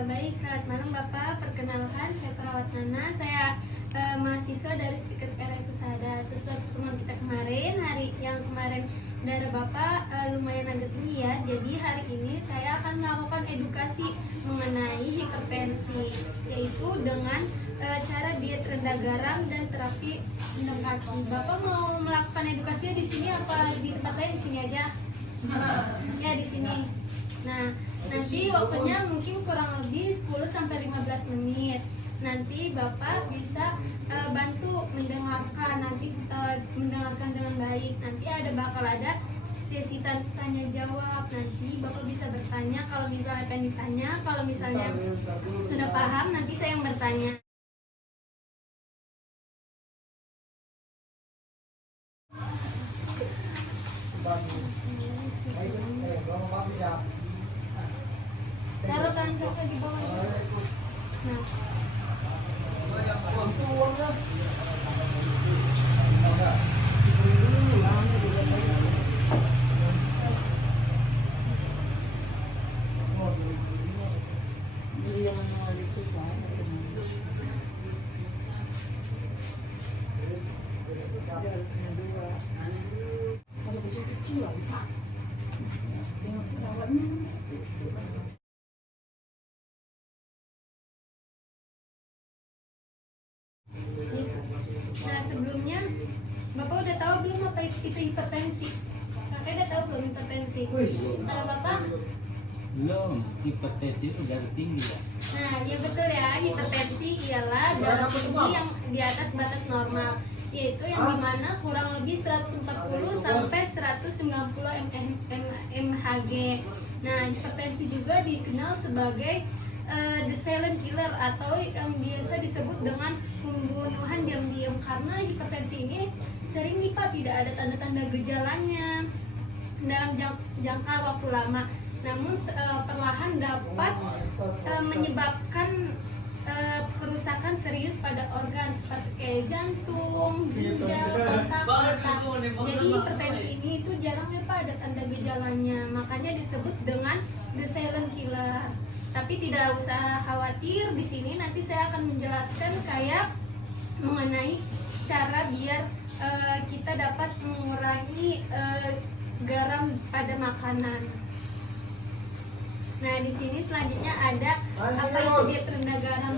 Baik, selamat malam Bapak. Perkenalkan, saya Perawat Nana. Saya mahasiswa dari Stikes RS Susada. Sesuai pertemuan kita kemarin, hari yang kemarin darah Bapak lumayan agak tinggi ya. Jadi hari ini saya akan melakukan edukasi mengenai hipertensi, yaitu dengan cara diet rendah garam dan terapi minum kaki. Bapak mau melakukan edukasinya di sini apa di tempat lain? Di sini aja? Ya, di sini. Nah, nanti waktunya mungkin kurang lebih 10-15 menit. Nanti Bapak bisa bantu mendengarkan, mendengarkan dengan baik. Nanti bakal ada sesi tanya jawab. Nanti Bapak bisa bertanya kalau misalnya pengen ditanya. Kalau misalnya sudah paham, nanti saya yang bertanya. Taruh tangan kakak di bawah. Nah. Nah, sebelumnya Bapak udah tahu belum apa itu hipertensi? Kakak udah tahu belum hipertensi? Kalau Bapak? Belum, hipertensi itu darah tinggi ya? Nah, ya betul ya, hipertensi ialah darah tinggi yang di atas batas normal, yaitu yang dimana kurang lebih 140 sampai 190 mHg. Nah, hipertensi juga dikenal sebagai the silent killer atau yang biasa disebut dengan pembunuhan diam-diam, karena hipertensi ini sering nih Pak tidak ada tanda-tanda gejalanya dalam jangka waktu lama, namun perlahan dapat menyebabkan kerusakan serius pada organ seperti kayak jantung, ginjal, otak, mata. Jadi hipertensi ini itu jarang ya Pak ada tanda gejalanya, makanya disebut dengan the silent killer. Tapi tidak usah khawatir, di sini nanti saya akan menjelaskan kayak mengenai cara biar kita dapat mengurangi garam pada makanan. Nah, di sini selanjutnya ada apa itu diet rendah garam.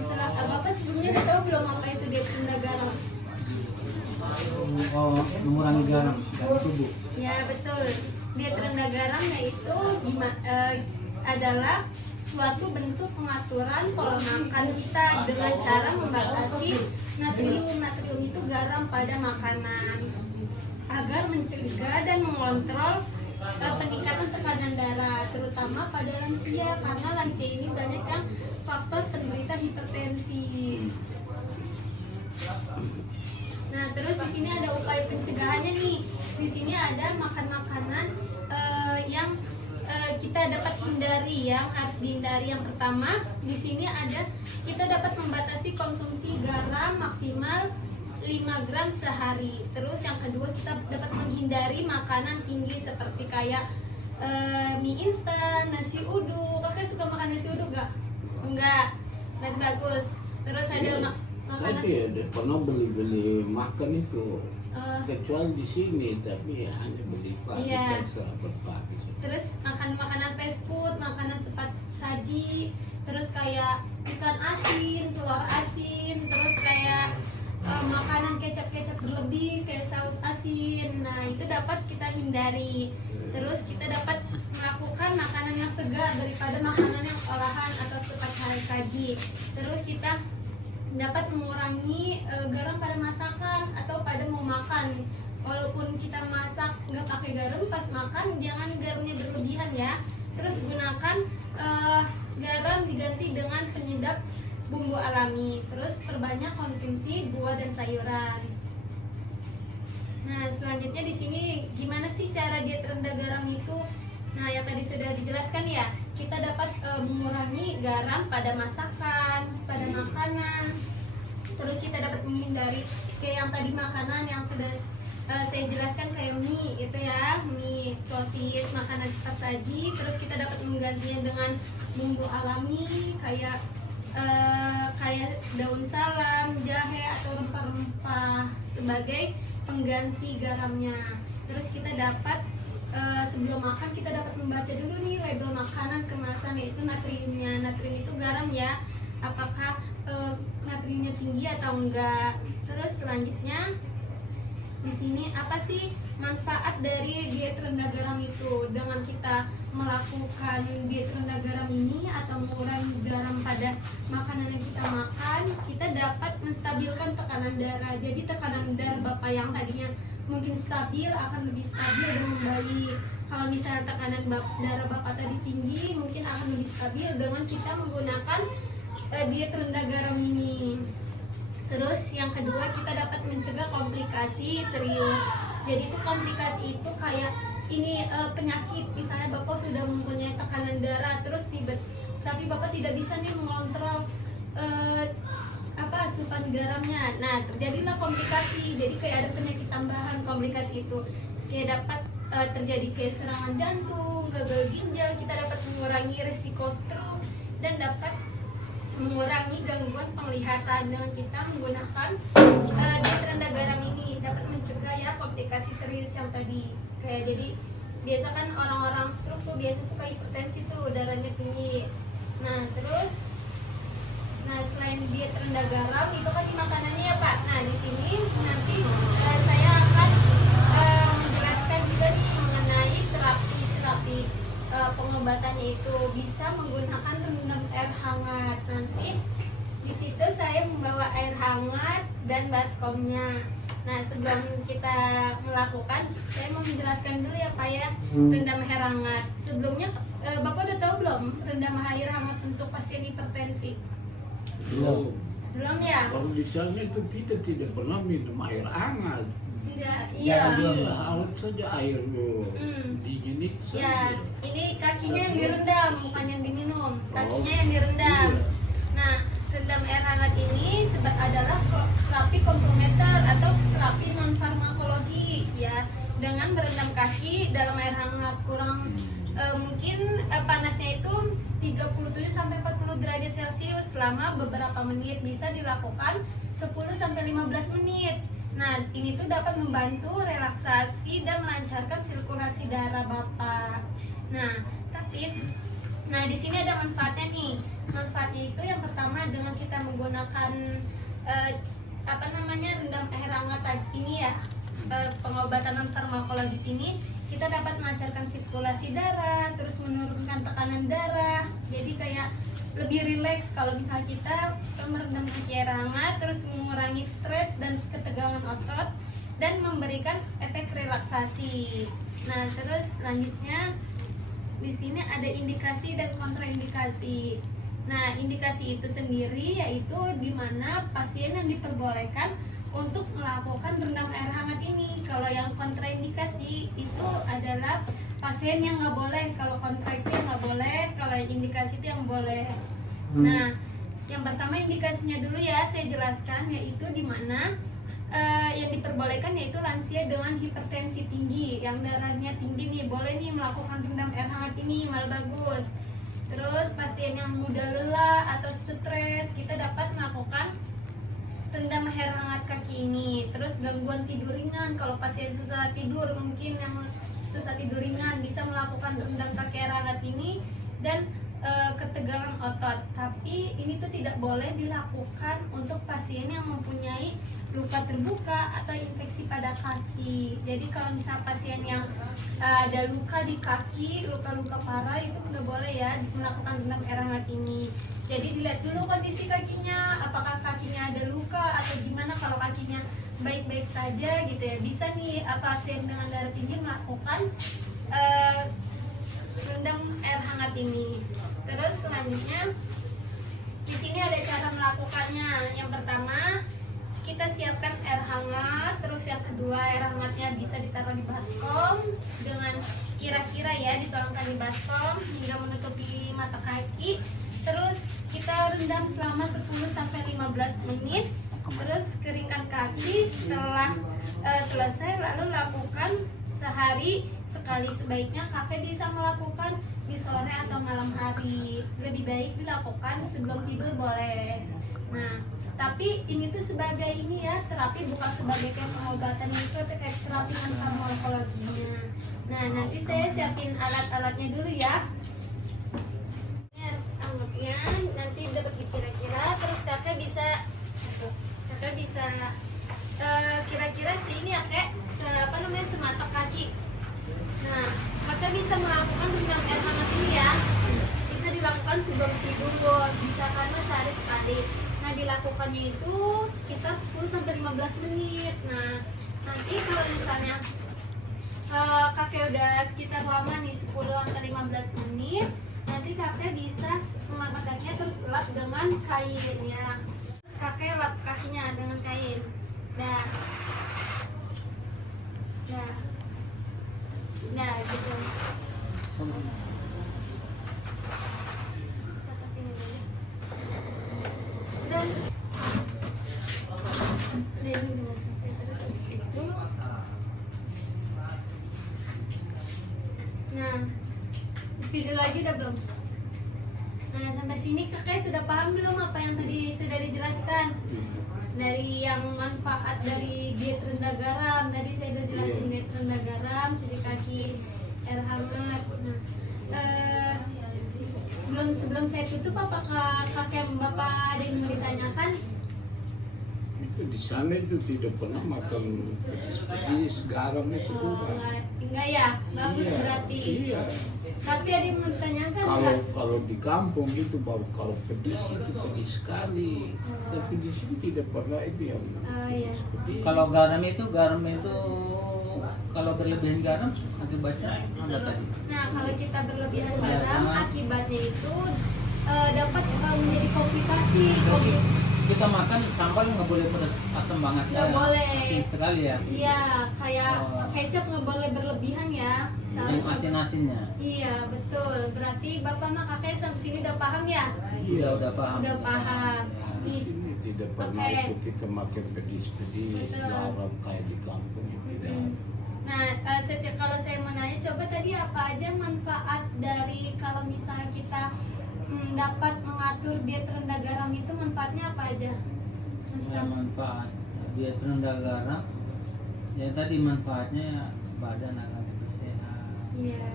Bapak sebelumnya udah tahu belum apa itu diet rendah garam? Oh, mengurangi garam dalam tubuh. Ya betul. Diet rendah garam yaitu adalah suatu bentuk pengaturan pola makan kita dengan cara membatasi natrium itu garam pada makanan agar mencegah dan mengontrol peningkatan tekanan darah, terutama pada lansia, karena lansia ini banyak yang faktor penderita hipertensi. Nah, terus di sini ada upaya pencegahannya nih. Di sini ada makan makanan yang kita dapat hindari, yang harus dihindari. Yang pertama, di sini ada kita dapat membatasi konsumsi garam maksimal 5 gram sehari. Terus yang kedua, kita dapat menghindari makanan tinggi seperti kayak mie instan, nasi uduk. Kakak suka makan nasi uduk gak? Enggak, berarti bagus. Terus ada makanan. Saya tidak pernah beli makan itu, kecuali di sini, tapi hanya beli pagi berpagi. Terus makan makanan fast food, makanan cepat saji, terus kayak ikan asin, telur asin, terus kayak makanan kecap-kecap berlebih kayak saus asin. Nah, itu dapat kita hindari. Terus kita dapat melakukan makanan yang segar daripada makanan yang olahan atau cepat saji. Terus kita dapat mengurangi garam pada masakan atau pada mau makan. Walaupun kita masak nggak pakai garam, pas makan jangan garamnya berlebihan ya. Terus gunakan garam diganti dengan penyedap bumbu alami. Terus perbanyak konsumsi buah dan sayuran. Nah, selanjutnya di sini gimana sih cara diet rendah garam itu? Nah, yang tadi sudah dijelaskan ya, kita dapat mengurangi garam pada masakan, pada makanan. Terus kita dapat menghindari kayak yang tadi makanan yang sudah saya jelaskan kayak mie itu ya, mie sosis, makanan cepat saji. Terus kita dapat menggantinya dengan bumbu alami kayak daun salam, jahe atau rempah-rempah sebagai pengganti garamnya. Terus kita dapat sebelum makan kita dapat membaca dulu nih label makanan kemasan, yaitu natriumnya. Natrium itu garam ya, apakah natriumnya tinggi atau enggak. Terus selanjutnya di sini apa sih manfaat dari diet rendah garam itu? Dengan kita melakukan diet rendah garam ini atau mengurangi garam pada makanan yang kita makan, kita dapat menstabilkan tekanan darah. Jadi tekanan darah Bapak yang tadinya mungkin stabil akan lebih stabil dengan baik. Kalau misalnya tekanan darah Bapak tadi tinggi, mungkin akan lebih stabil dengan kita menggunakan diet rendah garam ini. Terus yang kedua, kita dapat mencegah komplikasi serius. Jadi itu komplikasi itu kayak ini penyakit, misalnya Bapak sudah mempunyai tekanan darah terus tapi Bapak tidak bisa nih mengontrol asupan garamnya. Nah, terjadilah komplikasi. Jadi kayak ada penyakit tambahan. Komplikasi itu kayak dapat terjadi kayak serangan jantung, gagal ginjal. Kita dapat mengurangi risiko stroke dan dapat mengurangi gangguan penglihatan. Dengan kita menggunakan diet rendah garam ini dapat mencegah ya komplikasi serius yang tadi. Kayak jadi biasa kan orang-orang stroke tuh biasa suka hipertensi tuh, darahnya tinggi. Nah terus, selain diet rendah garam itu kan di makanannya ya Pak. Nah di sini nanti saya akan menjelaskan juga nih mengenai terapi pengobatannya itu bisa menggunakan rendam air hangat. Nanti di situ saya membawa air hangat dan baskomnya. Nah sebelum kita melakukan, saya mau menjelaskan dulu ya Pak ya, rendam air hangat. Sebelumnya Bapak udah tahu belum rendam air hangat untuk pasien hipertensi? Belum ya? Kalau misalnya itu kita tidak pernah minum air hangat. Tidak, iya. Ya, harus saja air dingin itu ya, saja. ini kakinya yang direndam, bukan yang diminum. Kakinya yang direndam. Nah, rendam air hangat ini adalah terapi komplementer atau terapi non farmakologi ya. Dengan berendam kaki dalam air hangat kurang mungkin panasnya itu 37 sampai 40 derajat Celcius selama beberapa menit, bisa dilakukan 10 sampai 15 menit. Nah, ini tuh dapat membantu relaksasi dan melancarkan sirkulasi darah Bapak. Nah, di sini ada manfaatnya nih. Manfaatnya itu yang pertama dengan kita menggunakan rendam air hangat ini ya, pengobatan non farmakologis ini, kita dapat melancarkan sirkulasi darah, terus menurunkan tekanan darah. Jadi kayak lebih rileks kalau misalnya kita suka merendam kaki air hangat, terus mengurangi stres dan ketegangan otot dan memberikan efek relaksasi. Nah, terus selanjutnya di sini ada indikasi dan kontraindikasi. Nah, indikasi itu sendiri yaitu di mana pasien yang diperbolehkan untuk melakukan rendam air hangat ini. Kalau yang kontraindikasi itu adalah pasien yang nggak boleh. Kalau kontra itu yang nggak boleh, kalau yang indikasi itu yang boleh. Nah, yang pertama indikasinya dulu ya saya jelaskan, yaitu di mana yang diperbolehkan yaitu lansia dengan hipertensi tinggi, yang darahnya tinggi nih, boleh nih melakukan rendam air hangat ini, malah bagus. Terus pasien yang mudah lelah atau stres, kita dapat melakukan rendam air hangat kaki ini. Terus gangguan tidur ringan, kalau pasien susah tidur, mungkin yang susah tidur ringan bisa melakukan rendam kaki air hangat ini. Dan ketegangan otot, tapi ini tuh tidak boleh dilakukan untuk pasien yang mempunyai luka terbuka atau infeksi pada kaki. Jadi kalau misal pasien yang ada luka di kaki, luka-luka parah, itu nggak boleh ya melakukan rendam air hangat ini. Jadi dilihat dulu kondisi kakinya, apakah kakinya ada luka atau gimana. Kalau kakinya baik-baik saja gitu ya, bisa nih pasien dengan darah tinggi melakukan rendam air hangat ini. Terus selanjutnya di sini ada cara melakukannya. Yang pertama, kita siapkan air hangat. Terus yang kedua, air hangatnya bisa ditaruh di baskom dengan kira-kira ya, dituangkan di baskom hingga menutupi mata kaki. Terus kita rendam selama 10 sampai 15 menit Terus keringkan kaki. Setelah selesai, lalu lakukan sehari sekali. Sebaiknya kakek bisa melakukan di sore atau malam hari. Lebih baik dilakukan sebelum tidur boleh. Nah, tapi ini tuh sebagai ini ya, terapi, bukan sebagai kayak pengobatan itu, tapi kayak terapi farmakologinya. Nah, nanti saya siapin alat-alatnya dulu ya. Anggapnya nanti udah begitu kira-kira, terus kakek bisa kira-kira sini ya kek, semata kaki. Nah, kakek bisa melakukan rendam air hangat ini ya. Bisa dilakukan sebelum tidur, bisa karena sehari sekali. Nah, dilakukannya itu sekitar 10-15 menit. Nah, nanti kalau misalnya kakek udah sekitar lama nih, 10-15 menit, nanti kakek bisa mengangkat kakinya, terus lap dengan kain ya. Terus kakek lap kakinya dengan kain. Nah, gitu. Dan nah, video lagi udah belum? Nah, sampai sini kakek sudah paham belum apa yang tadi sudah dijelaskan? Dari yang manfaat dari diet rendah garam, tadi saya udah jelasin diet rendah garam, cuci kaki, air hangat. Nah, sebelum saya tutup, apakah kakek bapak ada yang mau ditanyakan? Di sana itu tidak pernah makan pedis, garam itu kurang. Enggak ya, bagus Iya, berarti. Iya. Tapi ada yang mau ditanyakan Kalau enggak? kalau di kampung itu baru kalau pedis itu pedis sekali. Tapi di sini tidak pernah itu yang Iya. pedis. Kalau garam itu kalau berlebihan garam akibatnya apa tadi? Nah, kalau kita berlebihan garam, akibatnya itu dapat menjadi komplikasi. Kita makan sambal nggak boleh pedas asam banget. Nggak boleh. Asin sekali ya. Iya, kayak kecap nggak boleh berlebihan ya. Yang asin-asinnya. Iya, betul. Berarti bapak sama kakek sampai sini udah paham ya? Iya, udah paham. Udah paham. Di sini tidak pernah Oke. itu kita makan pedis, Betul. garam kayak di kampung tidak. Nah, kalau saya mau nanya, coba tadi apa aja manfaat dari kalau misalnya kita dapat mengatur diet rendah garam itu, manfaatnya apa aja? Mas Ya, Tam? manfaat diet rendah garam. Ya tadi manfaatnya badan akan lebih sehat, Iya.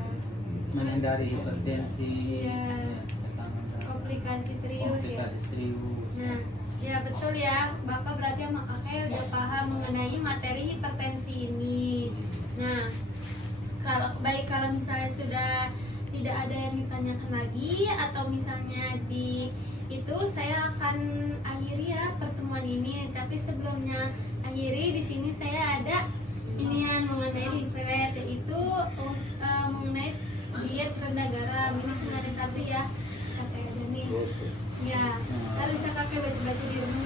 menghindari hipertensi, Iya. ya, tekanan darah, Komplikasi serius ya. komplikasi serius. Nah, ya betul ya, Bapak berarti sama kakek udah paham mengenai materi hipertensi ini. Nah, kalau misalnya sudah tidak ada yang ditanyakan lagi, atau misalnya itu saya akan akhiri ya pertemuan ini. Tapi sebelumnya akhiri, di sini saya ada inian mengenai riwayat, yaitu mengenai diet rendah garam. Ini cuma ada satu ya, kakek aja nih. Ya, harus kakek baca-baca di rumah.